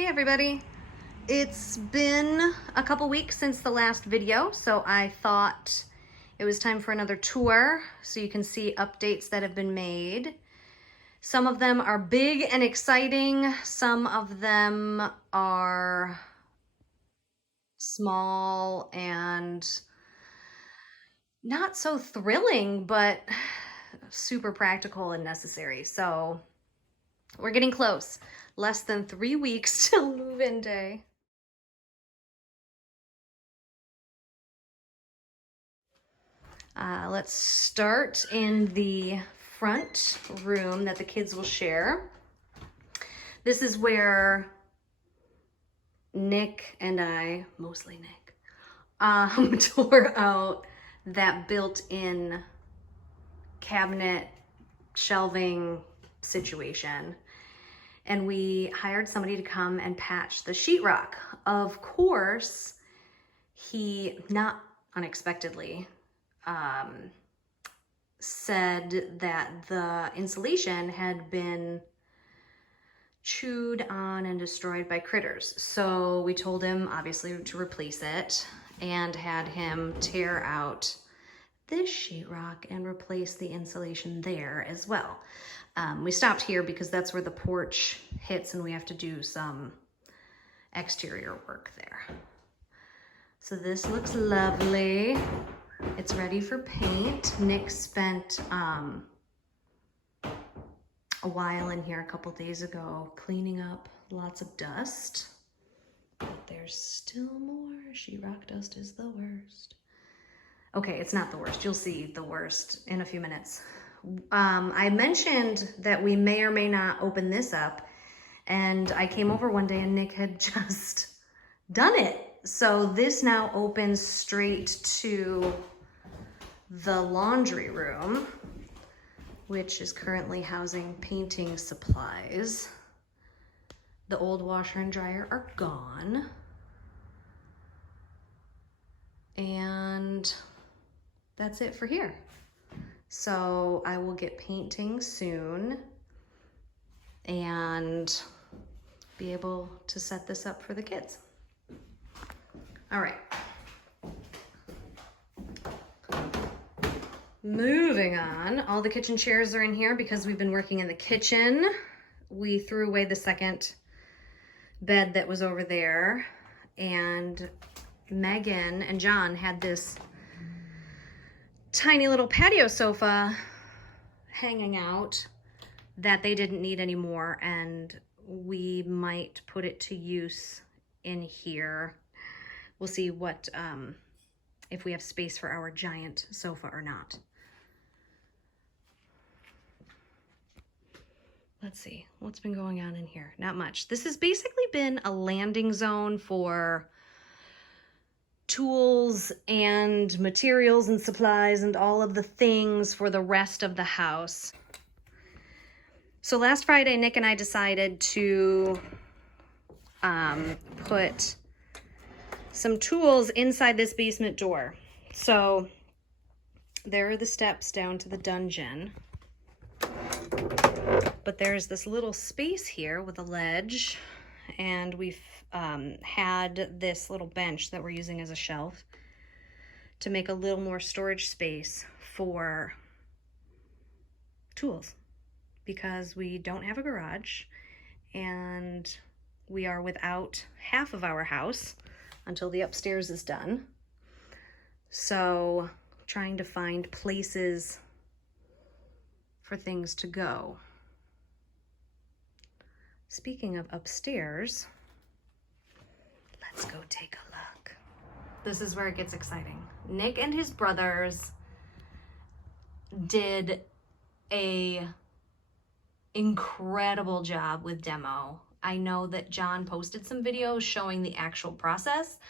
Hey everybody, it's been a couple weeks since the last video, so I thought it was time for another tour so you can see updates that have been made. Some of them are big and exciting, some of them are small and not so thrilling, but super practical and necessary. So we're getting close. Less than 3 weeks till move-in day. Let's start in the front room that the kids will share. This is where Nick and I, mostly Nick, tore out that built-in cabinet shelving situation. And we hired somebody to come and patch the sheetrock. Of course, he, not unexpectedly, said that the insulation had been chewed on and destroyed by critters. So we told him, obviously, to replace it and had him tear out this sheetrock and replace the insulation there as well. We stopped here because that's where the porch hits and we have to do some exterior work there. So this looks lovely. It's ready for paint. Nick spent a while in here a couple days ago cleaning up lots of dust. But there's still more. Sheetrock dust is the worst. Okay, it's not the worst. You'll see the worst in a few minutes. I mentioned that we may or may not open this up, and I came over one day and Nick had just done it. So this now opens straight to the laundry room, which is currently housing painting supplies. The old washer and dryer are gone. And that's it for here. So I will get painting soon and be able to set this up for the kids. All right. Moving on, all the kitchen chairs are in here because we've been working in the kitchen. We threw away the second bed that was over there, and Megan and John had this tiny little patio sofa hanging out that they didn't need anymore, and we might put it to use in here. We'll see what if we have space for our giant sofa or not. Let's see, what's been going on in here? Not much. This has basically been a landing zone for tools and materials and supplies and all of the things for the rest of the house. So last Friday, Nick and I decided to put some tools inside this basement door. So there are the steps down to the dungeon. But there's this little space here with a ledge, and we've had this little bench that we're using as a shelf to make a little more storage space for tools, because we don't have a garage and we are without half of our house until the upstairs is done. So trying to find places for things to go. Speaking of upstairs, let's go take a look. This is where it gets exciting. Nick and his brothers did a incredible job with demo. I know that John posted some videos showing the actual process.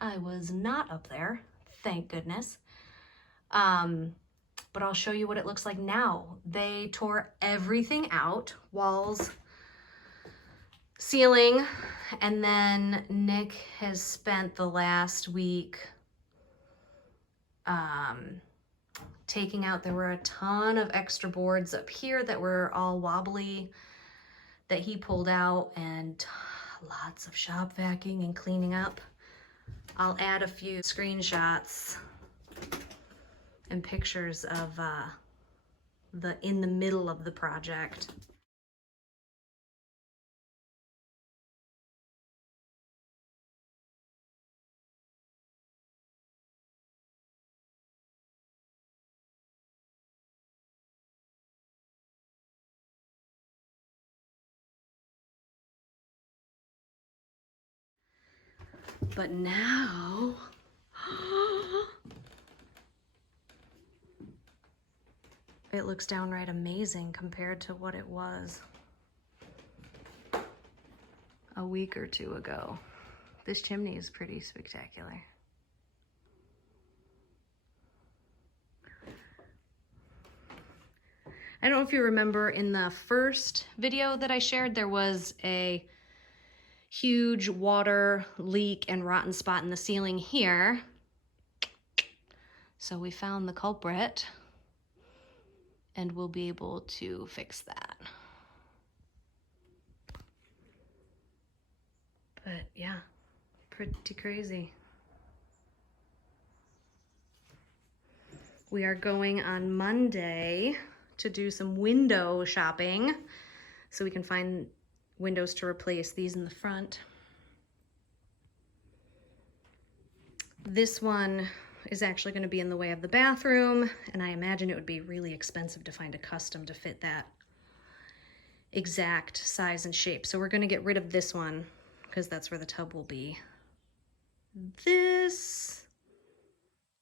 I was not up there, thank goodness. But I'll show you what it looks like now. They tore everything out, walls, ceiling, and then Nick has spent the last week taking out, there were a ton of extra boards up here that were all wobbly that he pulled out, and Lots of shop vacuuming and cleaning up. I'll add a few screenshots and pictures of in the middle of the project. But now, it looks downright amazing compared to what it was a week or two ago. This chimney is pretty spectacular. I don't know if you remember in the first video that I shared, there was a huge water leak and rotten spot in the ceiling here. So we found the culprit and we'll be able to fix that. But yeah, pretty crazy. We are going on Monday to do some window shopping so we can find windows to replace these in the front. This one is actually going to be in the way of the bathroom, and I imagine it would be really expensive to find a custom to fit that exact size and shape. So we're going to get rid of this one because that's where the tub will be. This,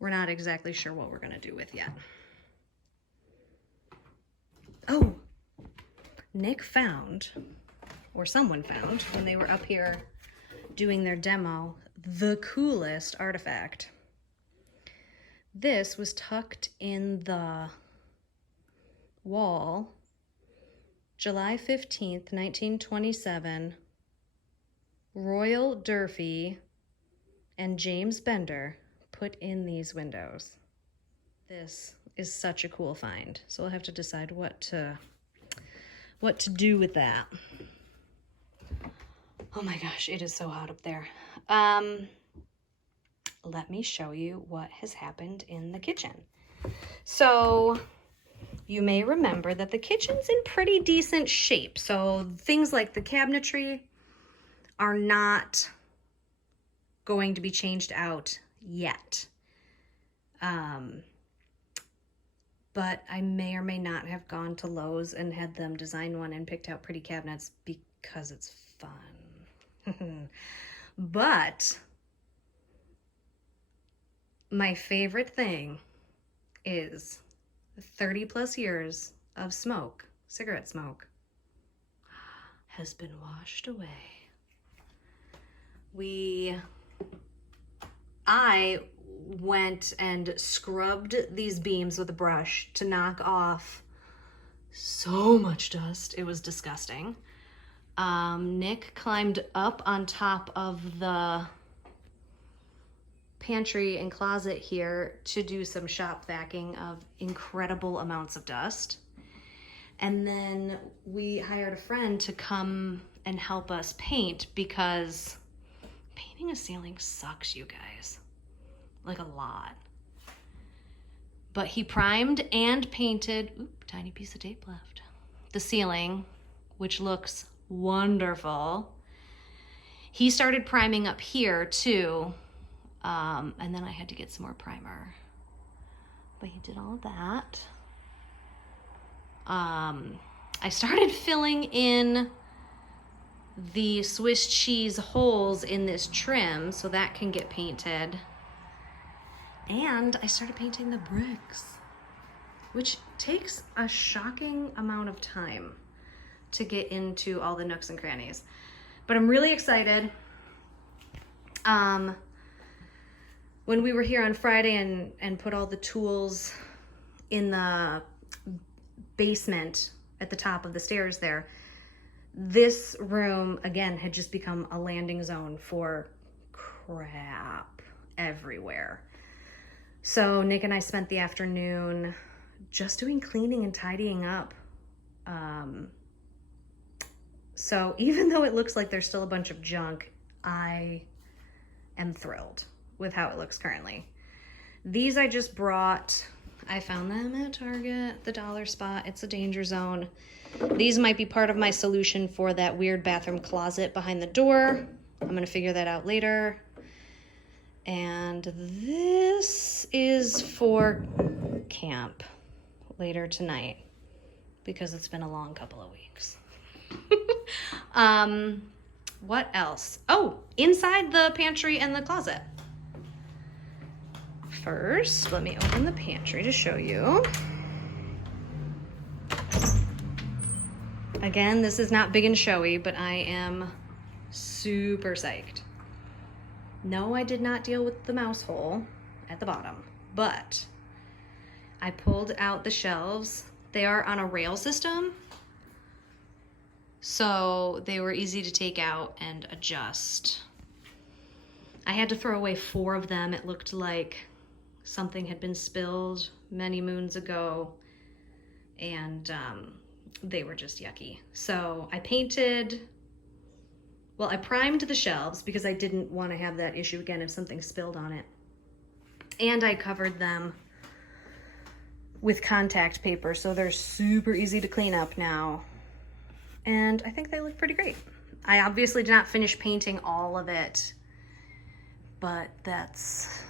we're not exactly sure what we're going to do with yet. Oh, Nick found, or someone found, when they were up here doing their demo, the coolest artifact. This was tucked in the wall, July 15th, 1927. Royal Durfee and James Bender put in these windows. This is such a cool find, so we'll have to decide what to do with that. Oh my gosh, it is so hot up there. Let me show you what has happened in the kitchen. So you may remember that the kitchen's in pretty decent shape. So things like the cabinetry are not going to be changed out yet. But I may or may not have gone to Lowe's and had them design one and picked out pretty cabinets because it's fun. But my favorite thing is 30 plus years of smoke, cigarette smoke, has been washed away. I went and scrubbed these beams with a brush to knock off so much dust. It was disgusting. Nick climbed up on top of the pantry and closet here to do some shop vacuuming of incredible amounts of dust. And then we hired a friend to come and help us paint because painting a ceiling sucks, you guys. Like a lot. But he primed and painted, tiny piece of tape left, the ceiling, which looks wonderful. He started priming up here too, and then I had to get some more primer. But he did all of that. I started filling in the Swiss cheese holes in this trim so that can get painted. And I started painting the bricks, which takes a shocking amount of time to get into all the nooks and crannies. But I'm really excited. When we were here on Friday and put all the tools in the basement at the top of the stairs there, this room, again, had just become a landing zone for crap everywhere. So Nick and I spent the afternoon just doing cleaning and tidying up So even though it looks like there's still a bunch of junk, I am thrilled with how it looks currently. These I just brought, I found them at Target, the dollar spot. It's a danger zone. These might be part of my solution for that weird bathroom closet behind the door. I'm gonna figure that out later. And this is for camp later tonight because it's been a long couple of weeks. What else? Oh, inside the pantry and the closet. First, let me open the pantry to show you. Again, this is not big and showy, but I am super psyched. No, I did not deal with the mouse hole at the bottom, but I pulled out the shelves. They are on a rail system, so they were easy to take out and adjust. I had to throw away 4 of them. It looked like something had been spilled many moons ago, and they were just yucky. So I primed the shelves because I didn't want to have that issue again if something spilled on it. And I covered them with contact paper, so they're super easy to clean up now. And I think they look pretty great. I obviously did not finish painting all of it, but that's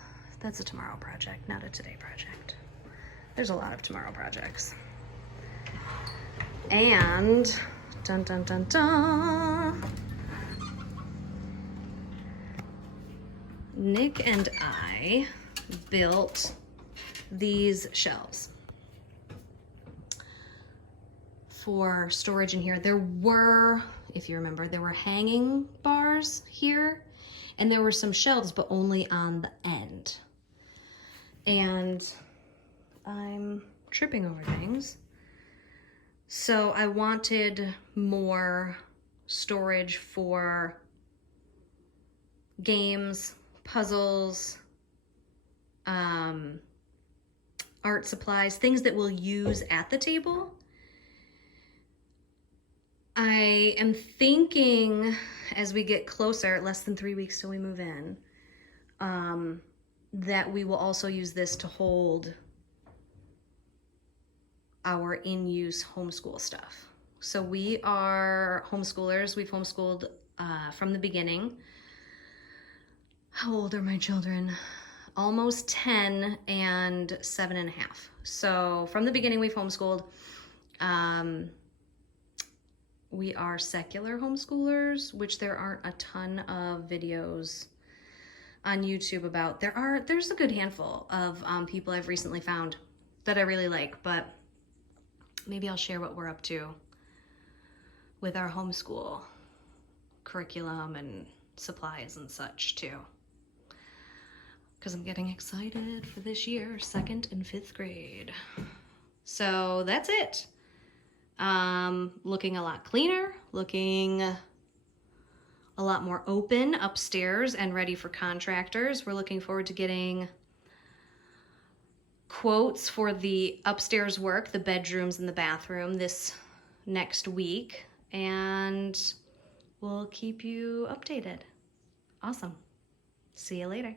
a tomorrow project, not a today project. There's a lot of tomorrow projects. And dun dun dun dun. Nick and I built these shelves for storage in here. There were, if you remember, there were hanging bars here, and there were some shelves, but only on the end. And I'm tripping over things. So I wanted more storage for games, puzzles, art supplies, things that we'll use at the table. I am thinking as we get closer, less than 3 weeks till we move in, that we will also use this to hold our in-use homeschool stuff. So we are homeschoolers. We've homeschooled from the beginning. How old are my children? Almost 10 and 7.5. So from the beginning, we've homeschooled. We are secular homeschoolers, which there aren't a ton of videos on YouTube about. There's a good handful of people I've recently found that I really like, but maybe I'll share what we're up to with our homeschool curriculum and supplies and such too. Because I'm getting excited for this year, 2nd and 5th grade. So that's it. Looking a lot cleaner, looking a lot more open upstairs and ready for contractors. We're looking forward to getting quotes for the upstairs work, the bedrooms and the bathroom this next week, and we'll keep you updated. Awesome. See you later.